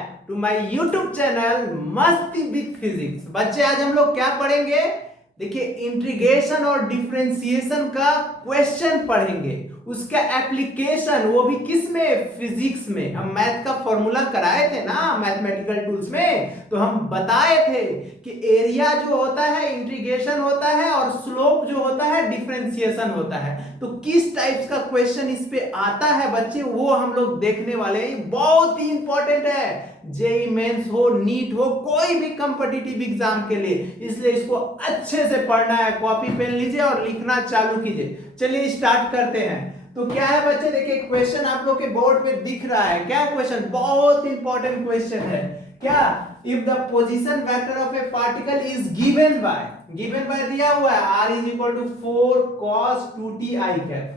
Back to my YouTube channel Masti with physics. बच्चे आज हम लोग क्या पढ़ेंगे? देखिए इंटीग्रेशन और डिफरेंशिएशन का क्वेश्चन पढ़ेंगे, उसका एप्लीकेशन, वो भी किस में? फिजिक्स में। हम मैथ का फॉर्मूला कराए थे ना मैथमेटिकल टूल्स में, तो हम बताए थे कि एरिया जो होता है इंटीग्रेशन होता है और स्लोप जो होता है डिफरेंशिएशन होता है। तो किस टाइप्स का क्वेश्चन इस पे आता है बच्चे, वो हम लोग देखने वाले हैं। बहुत ही इंपॉर्टेंट है, जेई मेंस हो, नीट हो, कोई भी कॉम्पिटिटिव एग्जाम के लिए, इसलिए इसको अच्छे से पढ़ना है। कॉपी पेन लीजिए और लिखना चालू कीजिए। चलिए स्टार्ट करते हैं। तो क्या है बच्चे, देखिए क्वेश्चन आप लोग के बोर्ड पे दिख रहा है। क्या क्वेश्चन? बहुत इंपॉर्टेंट क्वेश्चन है। क्या? If the position vector of a particle is given by दिया हुआ है r is equal to 4 cos 2t i cap,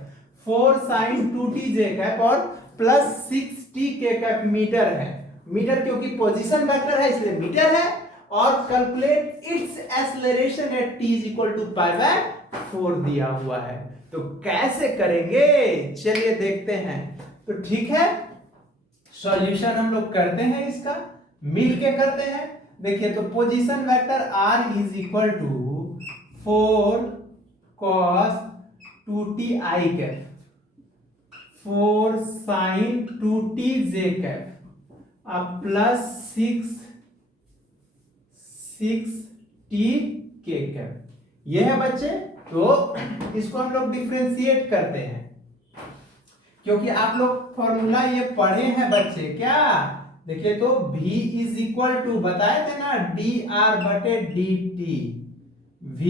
4 sin 2t j cap और plus 6t k cap metre है। मीटर क्योंकि position vector है इसलिए मीटर है। और calculate its acceleration at t is equal to pi by 4 दिया हुआ है। तो कैसे करेंगे, चलिए देखते हैं। तो ठीक है, सॉल्यूशन हम लोग करते हैं, इसका मिल के करते हैं। देखिए तो position vector r is equal to 4 cos 2t i cap, 4 sin 2t j cap अब प्लस 6t k कैप, ये है बच्चे। तो इसको हम लोग डिफरेंशिएट करते हैं, क्योंकि आप लोग फॉर्मूला ये पढ़े हैं बच्चे। क्या? देखिए तो v इज इक्वल टू बताए थे ना dr बटे dt, v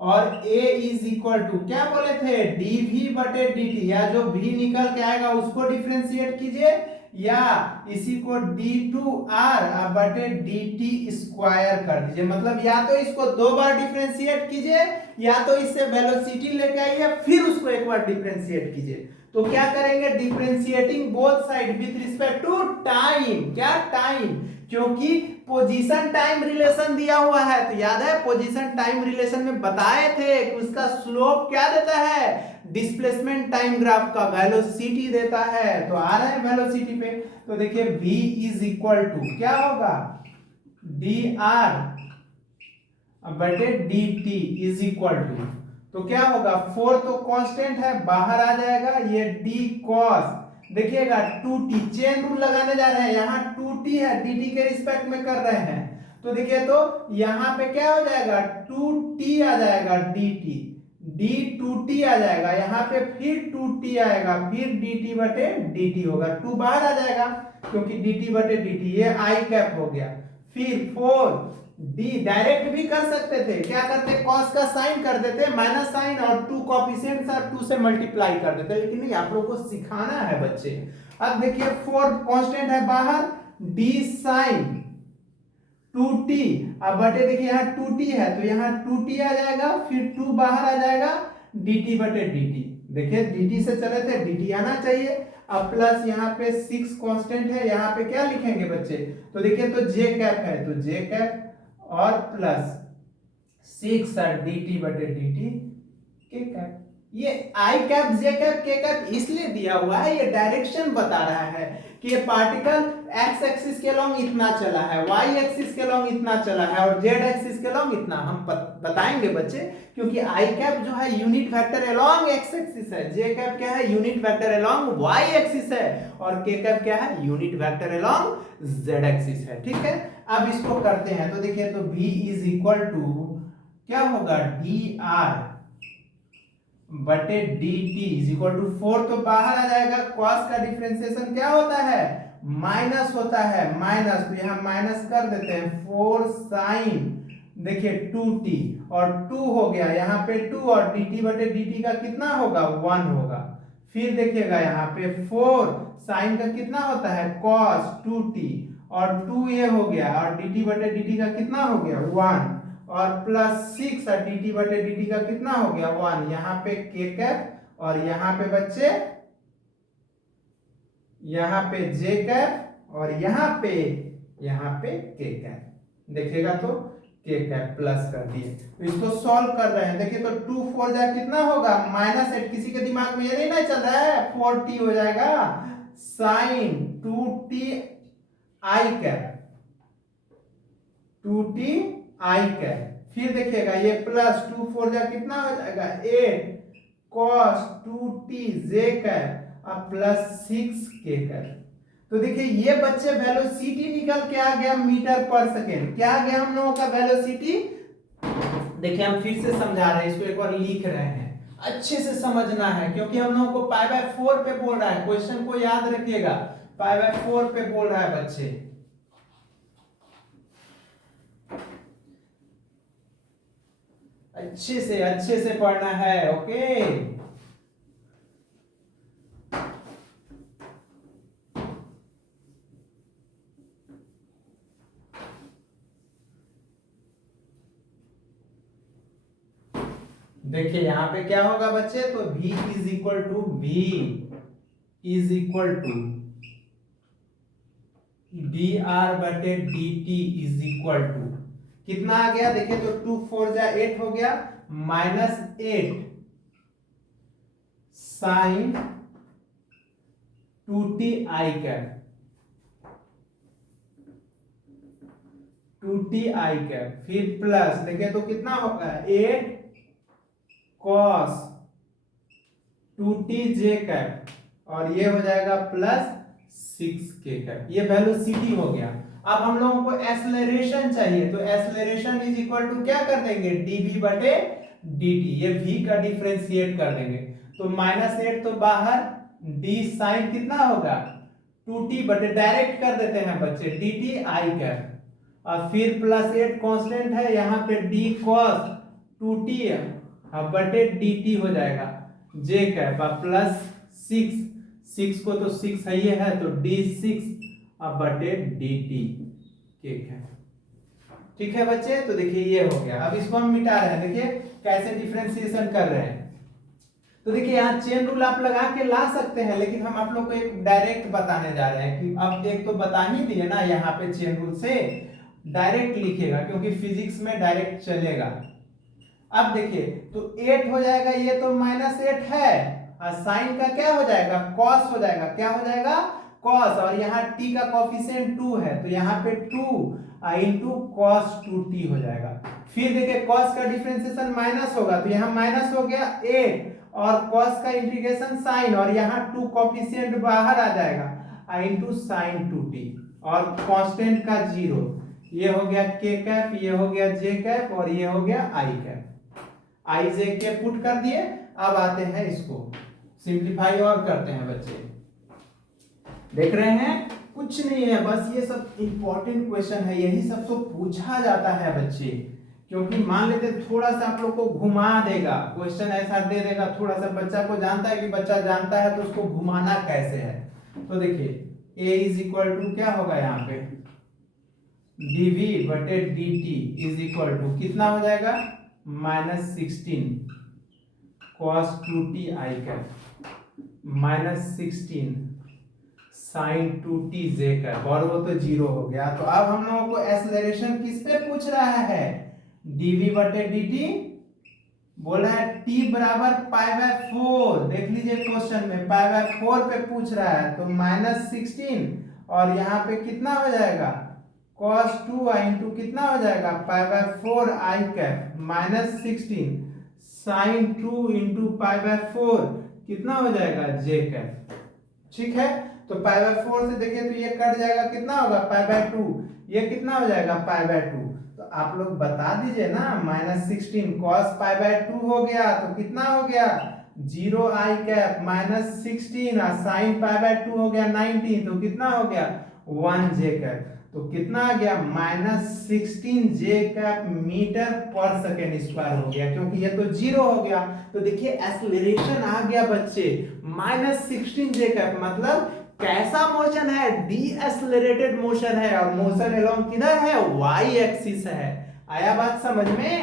और a इज इक्वल टू क्या बोले थे? dv बटे dt, या जो v निकल के आएगा उसको डिफरेंशिएट कीजिए, या इसी को d2r बटे dt स्क्वायर कर दीजिए। मतलब या तो इसको दो बार डिफरेंशिएट कीजिए, या तो इससे वेलोसिटी लेके आइए फिर उसको एक बार डिफरेंशिएट कीजिए। तो क्या करेंगे? Differentiating both side with respect to time. क्या? टाइम, क्योंकि पोजीशन टाइम रिलेशन दिया हुआ है। तो याद है पोजीशन टाइम रिलेशन में बताए थे कि उसका स्लोप क्या देता है? डिस्प्लेसमेंट टाइम ग्राफ का वेलोसिटी देता है। तो आ रहा है वेलोसिटी पे। तो देखिए v इज इक्वल टू क्या होगा? dr बटे dt इज इक्वल टू, तो क्या होगा? 4 तो कांस्टेंट है, बाहर आ जाएगा, ये d cos, देखिएगा 2t, चेन रूल लगाने जा रहे हैं। यहाँ 2t है, dt के रिस्पेक्ट में कर रहे हैं। तो देखिए तो यहाँ पे क्या हो जाएगा? 2t आ जाएगा dt, d2t आ जाएगा, यहाँ पे फिर 2t आएगा, फिर dt बटे dt होगा, 2 बाहर आ जाएगा क्योंकि dt बटे dt, ये i कैप हो गया। फिर 4 d डायरेक्ट भी कर सकते थे, क्या करते? cos का साइन कर देते माइनस साइन, और 2 कोएफिशिएंट्स और 2 से मल्टीप्लाई कर देते, लेकिन नहीं, आप लोगों को सिखाना है बच्चे। अब देखिए 4 कांस्टेंट है बाहर, d sin 2t, अब बटे देखिए यहाँ 2t है तो यहाँ 2t आ जाएगा, फिर 2 बाहर आ जाएगा, dt बटे dt, देखिए dt से चले थे dt आना चाहिए। अब प्लस यहाँ पे 6 कांस्टेंट है, यहाँ पे क्या लिखेंगे बच्चे? तो देखिए तो j कैप है तो j कैप और प्लस 6 dt बटे dt k कैप। ये i cap j cap k cap इसलिए दिया हुआ है, ये डायरेक्शन बता रहा है कि ये पार्टिकल x एक्सिस के अलोंग इतना चला है, y एक्सिस के अलोंग इतना चला है और z एक्सिस के अलोंग इतना। हम बताएंगे बच्चे, क्योंकि i कैप जो है unit vector along x axis है, j कैप क्या है? Unit vector along y axis है, और k कैप क्या है? Unit vector along z axis है। ठीक है, अब इसको करते हैं। तो देखिए तो v इज इक्वल टू क्या होगा? dr बटे dt इज इक्वल टू 4 तो बाहर आ जाएगा, cos का डिफरेंशिएशन क्या होता है? माइनस होता है, माइनस, तो यहां माइनस कर देते हैं। 4 sin देखिए 2t और 2 हो गया, यहाँ पे 2 और dt बटे dt का कितना होगा? 1 होगा। फिर देखिएगा यहाँ पे 4 sin का कितना होता है? cos 2t और 2 ये हो गया, और dt बटे dt का कितना हो गया? 1 और प्लस 6 और dt बटे dt का कितना हो गया? 1। यहाँ पे k कैप और यहाँ पे बच्चे यहाँ पे j कैप और यहाँ पे k कैप। देखिएगा तो k कैप प्लस कर दिए। तो इसको सॉल्व कर रहे हैं। देखिए तो 2 4 जा कितना होगा? -8। किसी के दिमाग में ये नहीं ना चल रहा है? 4t हो जाएगा, sin 2t i cap, 2t i cap. फिर देखिएगा ये प्लस 2 4 जा कितना हो जाएगा 8 cos 2t j कैप और प्लस 6 k कैप। तो देखिए ये बच्चे वेलोसिटी निकल के आ गया मीटर पर सेकेंड। क्या आ गया हम लोगों का वेलोसिटी? देखिए हम फिर से समझा रहे हैं, इसको एक बार लिख रहे हैं, अच्छे से समझना है क्योंकि हम लोगों को पाई बाय 4 पे बोल रहा है। क्वेश्चन को याद रखिएगा, पाई बाय 4 पे बोल रहा है बच्चे। अच्छे से पढ़ना है, ओके। देखिए यहां पे क्या होगा बच्चे, तो v is equal to dr बटे dt इज इक्वल टू कितना आ गया? देखिए तो 2 4 जा 8 हो गया, -8 sign 2t i cap, 2t i cap. फिर प्लस देखिए तो कितना होगा 8 cos 2t j कैप और ये हो जाएगा प्लस 6k कैप। ये वेलोसिटी हो गया। अब हम लोगों को एक्सेलरेशन चाहिए, तो एक्सेलरेशन इज इक्वल टू क्या कर देंगे dv बटे dt, ये v का डिफरेंशिएट कर देंगे। तो -8 तो बाहर, d साइन कितना होगा 2t बटे, डायरेक्ट कर देते हैं बच्चे dt आई कैप और फिर प्लस 8 कांस्टेंट है यहाँ पे d cos 2t बटे dt हो जाएगा j कैप प्लस 6 को तो 6 है ये है तो d6 बटे dt के है। ठीक है बच्चे, तो देखिए ये हो गया। अब इसको हम मिटा रहे हैं, देखिए कैसे डिफरेंशिएशन कर रहे हैं। तो देखिए यहाँ चेन रूल आप लगा के ला सकते हैं, लेकिन हम आप लोग को एक डायरेक्ट बताने जा रहे हैं कि अब एक तो बता ही दिए ना यहाँ पे चेन रूल से डायरेक्ट लिखेगा क्योंकि फिजिक्स में डायरेक्ट चलेगा। अब देखिए तो 8 हो जाएगा, ये तो -8 है और साइन का क्या हो जाएगा cos हो जाएगा, क्या हो जाएगा cos, और यहाँ t का कोफिशिएंट 2 है तो यहाँ पे 2 इंटू cos 2t हो जाएगा। फिर देखिए cos का डिफरेंशिएशन माइनस होगा तो यहाँ माइनस हो गया 8 और cos का इंटीग्रेशन साइन और यहाँ 2 कोफिशिएंट बाहर आ जाएगा इंटू साइन 2t और कांस्टेंट का 0। ये हो गया k कैप, ये हो गया j कैप और ये हो गया i कैप। आई जे के पुट कर दिए। अब आते हैं इसको सिंप्लीफाई और करते हैं बच्चे। देख रहे हैं कुछ नहीं है, बस ये सब इंपॉर्टेंट क्वेश्चन है, यही सब तो पूछा जाता है बच्चे। क्योंकि मान लेते थोड़ा सा आप लोग को घुमा देगा क्वेश्चन, ऐसा दे देगा थोड़ा सा, बच्चा को जानता है कि बच्चा जानता है तो उसको घुमाना कैसे है। तो देखिए a इज इक्वल टू क्या होगा यहाँ पे dv बटे dt इज इक्वल टू कितना हो जाएगा -16 cos 2t i cap -16 sin 2t j cap और वो तो 0 हो गया। तो अब हम लोगों को एक्सेलरेशन किस पे पूछ रहा है dv बटे dt, बोल रहा है t बराबर π/4। देख लीजिए क्वेश्चन में π/4 पे पूछ रहा है तो -16 और यहाँ पे कितना हो जाएगा cos 2 इंटू कितना हो जाएगा π/4 आई कैप -16 sin 2 इंटू π/4 कितना हो जाएगा j कैप। ठीक है, तो π/4 से देखिए तो ये कट जाएगा, कितना होगा π/2, ये कितना हो जाएगा π/2। तो आप लोग बता दीजिए ना -16 cos π/2 हो गया तो कितना हो गया 0 आई कैप -16 और sin π/2 हो गया 19 तो कितना हो गया 1 j कैप। तो कितना आ गया -16 j कैप मीटर पर सेकेंड स्क्वायर हो गया, क्योंकि ये तो 0 हो गया। तो देखिए एक्सेलरेशन आ गया बच्चे -16 j कैप, मतलब कैसा मोशन है डी एक्सेलरेटेड मोशन है और मोशन अलोंग किधर है y एक्सिस है। आया बात समझ में?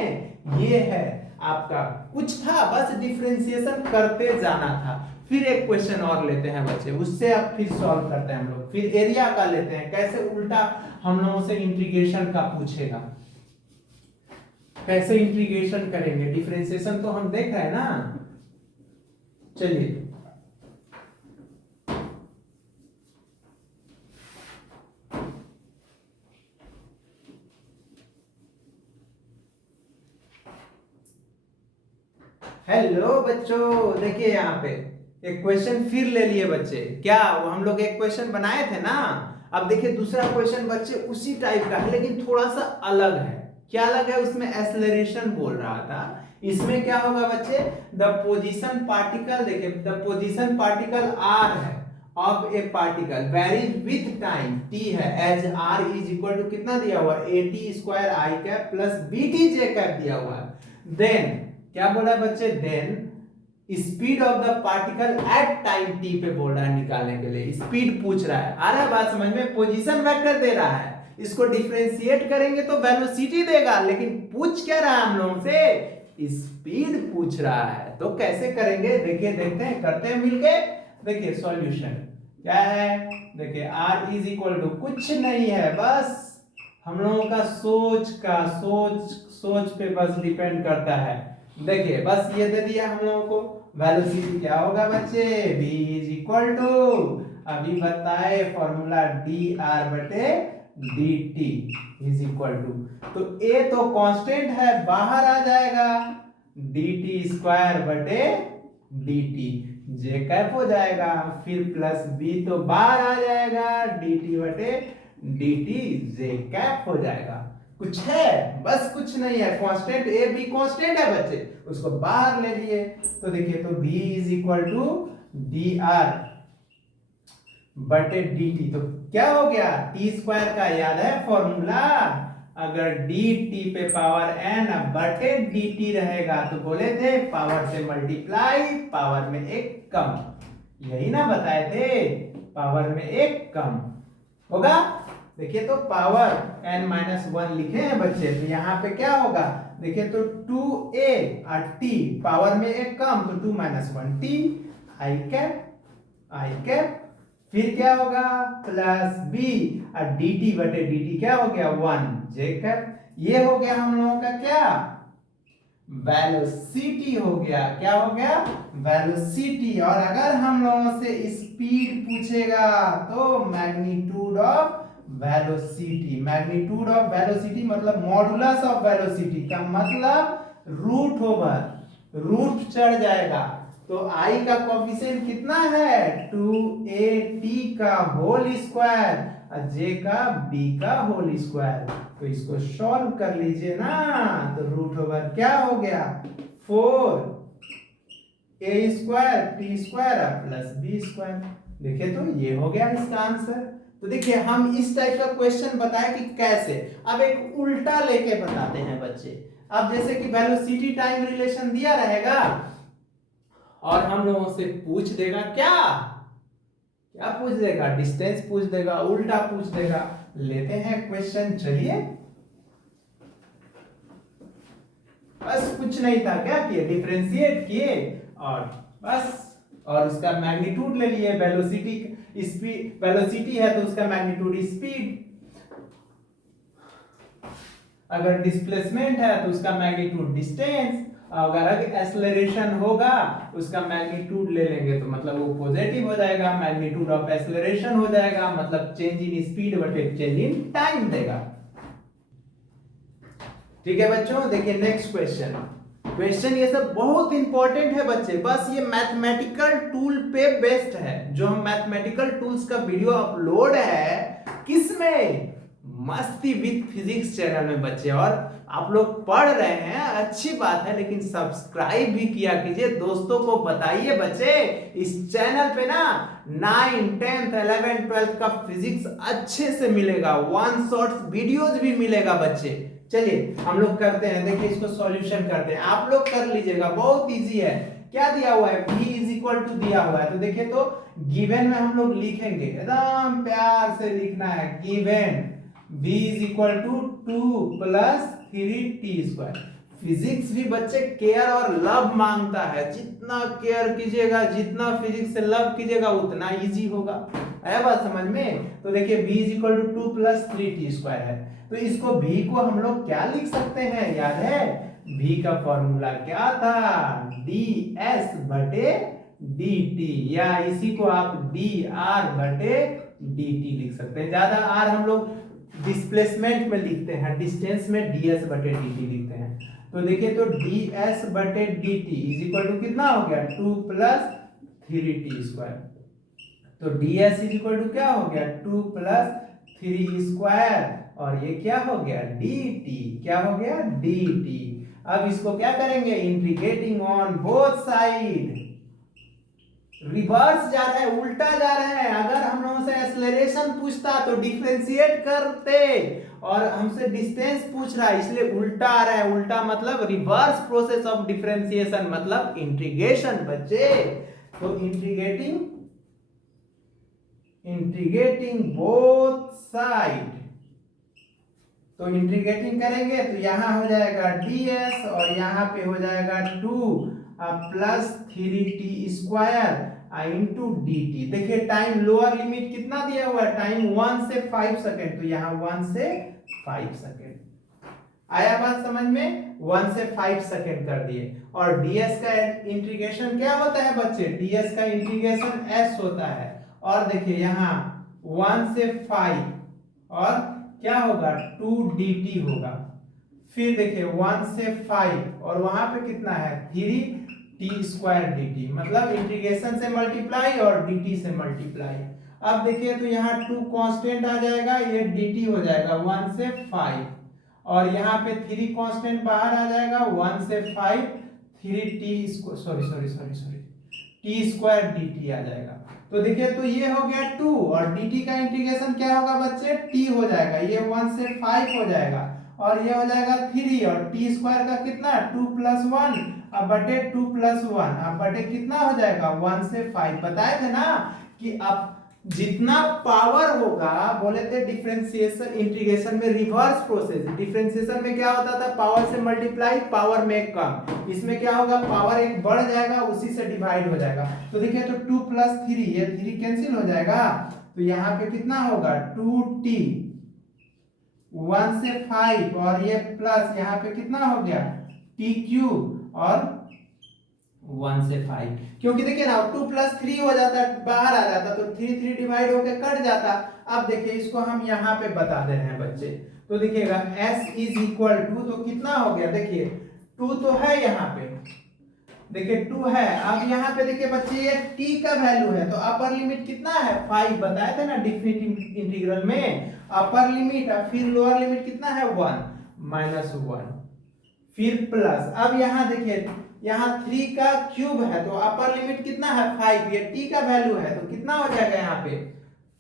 ये है आपका, कुछ था बस डिफरेंशिएशन करते जाना था। फिर एक क्वेश्चन और लेते हैं बच्चे, उससे अब फिर सॉल्व करते हैं हम लोग। फिर एरिया का लेते हैं, कैसे उल्टा हम लोगों से इंटीग्रेशन का पूछेगा, कैसे इंटीग्रेशन करेंगे। डिफरेंशिएशन तो हम देख रहे हैं ना। चलिए हेलो बच्चों, देखिए यहाँ पे एक क्वेश्चन फिर ले लिए बच्चे। क्या वो हम लोग एक क्वेश्चन बनाए थे ना, अब देखिए दूसरा क्वेश्चन बच्चे उसी टाइप का है लेकिन थोड़ा सा अलग है। क्या अलग है? उसमें एक्सेलरेशन बोल रहा था। इसमें क्या होगा बच्चे, द पोजीशन पार्टिकल, देखिए द पोजीशन पार्टिकल आर है of a particle varies with time t है, as r is equal to कितना दिया हुआ है, a t square i cap plus b t j cap दिया हुआ है। देन क्या बोला है बच्चे, then speed of the particle at time t पे बोल रहा है निकालने के लिए, स्पीड पूछ रहा है। आ रहा है बात समझ में? पोजीशन वेक्टर दे रहा है, इसको डिफरेंशिएट करेंगे तो वेलोसिटी देगा, लेकिन पूछ क्या रहा है हम लोगों से, स्पीड पूछ रहा है। तो कैसे करेंगे देखिए, देखते हैं, करते हैं मिलके। देखिए सॉल्यूशन क्या है, देखिए r इज इक्वल टू कुछ नहीं है, बस हम लोगों का सोच पे बस डिपेंड करता है। देखिए बस ये दे दिया हम लोगों को, वेलोसिटी क्या होगा बच्चे, v इज इक्वल टू, अभी बताए फॉर्मूला dr बटे dt इज इक्वल टू, तो a तो कांस्टेंट है बाहर आ जाएगा, dt स्क्वायर बटे dt जे कैप हो जाएगा, फिर प्लस b तो बाहर आ जाएगा, dt बटे dt जे कैप हो जाएगा। कुछ है? बस कुछ नहीं है, कांस्टेंट ए बी कांस्टेंट है बच्चे, उसको बाहर ले लिए। तो देखिए तो v is equal to dr बटे dt, तो क्या हो गया, टी स्क्वायर का याद है फॉर्मूला, अगर dt पे पावर n बटे dt रहेगा तो बोले थे पावर से मल्टीप्लाई, पावर में एक कम, यही ना बताए थे, पावर में एक कम होगा। देखिए तो पावर n माइनस वन लिखे हैं बच्चे, तो यहाँ पे क्या होगा, देखिए तो 2a और t पावर में एक कम, तो 2 माइनस वन t आई कैप, फिर क्या होगा प्लस b और dt बटे dt क्या हो गया 1 जे कैप। ये हो गया हम लोगों का क्या, वेलोसिटी हो गया। क्या हो गया, वेलोसिटी। और अगर हम लोगों से स्पीड पूछेगा तो magnitude of velocity, magnitude of velocity मतलब मॉडुलस ऑफ वेलोसिटी का मतलब रूट ओवर, रूट चढ़ जाएगा, तो i का कोफिशिएंट कितना है 2at का होल स्क्वायर और j का b का होल स्क्वायर, तो इसको सॉल्व कर लीजिए ना, तो रूट ओवर क्या हो गया 4a square t square plus b square. देखिए तो ये हो गया इसका आंसर। तो देखिए हम इस टाइप का क्वेश्चन बताएं कि कैसे, अब एक उल्टा लेके बताते हैं बच्चे। अब जैसे कि वेलोसिटी टाइम रिलेशन दिया रहेगा और हम लोगों से पूछ देगा क्या क्या पूछ देगा, डिस्टेंस पूछ देगा, उल्टा पूछ देगा। लेते हैं क्वेश्चन, चलिए। बस कुछ नहीं था, क्या किए, डिफरेंशिएट किए और बस, और उसका मैग्नीट्यूड ले लिए, वेलोसिटी स्पीड, वेलोसिटी है तो उसका मैग्नीट्यूड स्पीड, अगर डिस्प्लेसमेंट है तो उसका मैग्नीट्यूड डिस्टेंस, अगर एक्सेलरेशन होगा उसका मैग्नीट्यूड ले लेंगे तो मतलब वो पॉजिटिव हो जाएगा, मैग्नीट्यूड ऑफ एक्सेलरेशन हो जाएगा, मतलब चेंज इन स्पीड बटे चेंज इन टाइम देगा। ठीक है बच्चों, देखिए नेक्स्ट क्वेश्चन ये सब बहुत इंपॉर्टेंट है बच्चे, बस ये मैथमेटिकल टूल पे बेस्ड है, जो हम मैथमेटिकल टूल्स का वीडियो अपलोड है किसमें, मस्ती विद फिजिक्स चैनल में बच्चे। और आप लोग पढ़ रहे हैं, अच्छी बात है, लेकिन सब्सक्राइब भी किया कीजिए, दोस्तों को बताइए बच्चे, इस चैनल पे ना 9, 10th, 11th, 12th का फिजिक्स अच्छे से मिलेगा, वन शॉट्स वीडियोज भी मिलेगा बच्चे। चलिए हम लोग करते हैं, देखिए इसको सॉल्यूशन करते हैं, आप लोग कर लीजिएगा, बहुत इजी है। क्या दिया हुआ है, v इज इक्वल टू दिया हुआ है, तो देखिए तो गिवन में हम लोग लिखेंगे, एकदम प्यार से लिखना है, given v is equal to 2 plus 3t square. Physics भी बच्चे केयर और लव मांगता है, जितना केयर कीजिएगा, जितना फिजिक्स से लव कीजिएगा उतना इजी होगा। आया बात समझ में? तो देखिए v is equal to 2 plus 3t square है, तो इसको v को हम लोग क्या लिख सकते हैं, याद है v का फॉर्मूला क्या था, ds बटे dt, या इसी को आप dr बटे dt लिख सकते हैं। ज्यादा r हम लोग डिस्प्लेसमेंट में लिखते हैं, डिस्टेंस में ds बटे dt लिखते हैं। तो देखिए तो ds बटे dt इज इक्वल टू कितना हो गया 2 प्लस 3t स्क्वायर। तो ds इज इक्वल टू क्या हो गया 2 प्लस 3 स्क्वायर और ये क्या हो गया dt, क्या हो गया dt। अब इसको क्या करेंगे integrating on both side, reverse जा रहा है, उल्टा जा रहा है। अगर हम लोगों से एक्सेलरेशन पूछता तो डिफरेंशिएट करते और हमसे डिस्टेंस पूछ रहा है इसलिए उल्टा आ रहा है। उल्टा मतलब रिवर्स प्रोसेस ऑफ डिफरेंशिएशन मतलब इंटीग्रेशन बच्चे। तो इंटीग्रेटिंग बोथ साइड, तो इंटीग्रेटिंग करेंगे तो यहां हो जाएगा ds और यहां पे हो जाएगा 2 plus 3t square into dt। देखिए टाइम लोअर लिमिट कितना दिया हुआ है, टाइम 1 से 5 सेकंड, तो यहाँ 1 से 5 सेकंड आया बात समझ में, 1 से 5 सेकंड कर दिए। और ds का इंटीग्रेशन क्या होता है बच्चे, ds का इंटीग्रेशन s होता है। और देखिए यहाँ 1 से 5 और क्या होगा 2 dt होगा। फिर देखिए 1 से 5 और वहां पे कितना है 3t स्क्वायर dt, मतलब इंटीग्रेशन से मल्टीप्लाई और dt से मल्टीप्लाई। अब देखिए तो यहाँ 2 कांस्टेंट आ जाएगा, ये dt हो जाएगा 1 से 5 और यहाँ पे 3 कांस्टेंट बाहर आ जाएगा 1 से 5 3t sorry t square dt आ जाएगा। तो देखिए तो ये हो गया 2 और dt का इंटीग्रेशन क्या होगा बच्चे t हो जाएगा, ये 1 से 5 हो जाएगा और ये हो जाएगा 3 और t स्क्वायर का कितना 2 प्लस 1 अब बटे 2 प्लस 1 अब बटे कितना हो जाएगा 1 से 5। बताए थे ना कि अब जितना पावर होगा, बोले थे डिफरेंशिएशन इंटीग्रेशन में रिवर्स प्रोसेस, डिफरेंशिएशन में क्या होता था पावर से मल्टीप्लाई पावर में कम, इसमें क्या होगा पावर एक बढ़ जाएगा उसी से डिवाइड हो जाएगा। तो देखिए तो 2 प्लस 3 ये 3 कैंसिल हो जाएगा तो यहाँ पे कितना होगा 2t 1 से 5 और ये प्लस यहाँ पे कितना हो गया t क्यूब और 1 से 5, क्योंकि देखिए ना 2 प्लस 3 हो जाता बाहर आ जाता तो 3 डिवाइड होकर कट जाता। अब देखिए इसको हम यहाँ पे बता दे रहे हैं बच्चे, तो देखिएगा s इज इक्वल टू तो कितना हो गया देखिए 2 तो है यहाँ पे, देखिए 2 है। अब यहाँ पे देखिए बच्चे ये t का वैल्यू है तो अपर लिमिट कितना है 5, बताए थे ना डिफरेंट इंटीग्रल में अपर लिमिट और फिर लोअर लिमिट कितना है 1 माइनस 1 फिर प्लस। अब यहाँ देखिए यहाँ 3 का क्यूब है तो अपर लिमिट कितना है 5, ये t का वैल्यू है तो कितना हो जाएगा यहाँ पे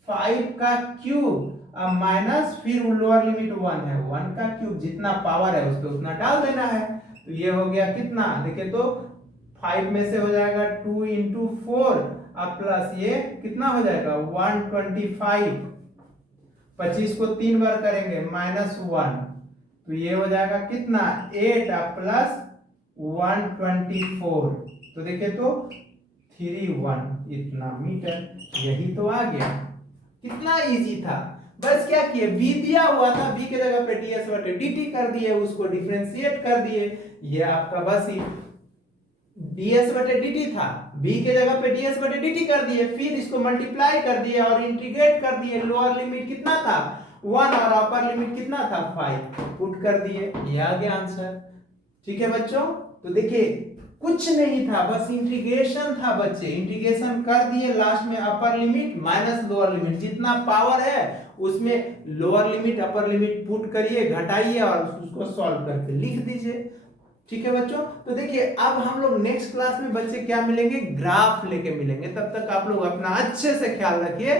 5 का क्यूब अब माइनस फिर लोअर लिमिट 1 है, 1 का क्यूब जितना पावर है उस पर उतना डाल देना है। तो ये हो गया कितना देखिए तो 5 में से हो जाएगा 2 इंटू 4 अब प्लस ये कितना हो जाएगा 125, 25 को 3 बार करेंगे माइनस 1 तो ये हो जाएगा कितना 8 प्लस 124 तो देखिए तो 31 इतना मीटर, यही तो आ गया। कितना इजी था, बस क्या किए v दिया हुआ था v के जगह पे ds बटे dt कर दिए, उसको डिफरेंशिएट कर दिए। ये आपका बस ही ds बटे dt था, v के जगह पे ds बटे dt कर दिए, फिर इसको मल्टीप्लाई कर दिए और इंटीग्रेट कर दिए। लोअर लिमिट कितना था 1 और अपर लिमिट कितना था 5 पुट कर दिए, ये आ गया आंसर। ठीक है बच्चों, तो देखिए कुछ नहीं था बस इंटीग्रेशन था बच्चे, इंटीग्रेशन कर दिए लास्ट में upper limit minus lower limit, जितना पावर है उसमें lower limit upper limit put करिए घटाइए और उसको सॉल्व करके लिख दीजिए। ठीक है बच्चों, तो देखिए अब हम लोग नेक्स्ट क्लास में बच्चे क्या मिलेंगे ग्राफ लेके मिलेंगे। तब तक आप लोग अपना अच्छे से ख्याल रखिए।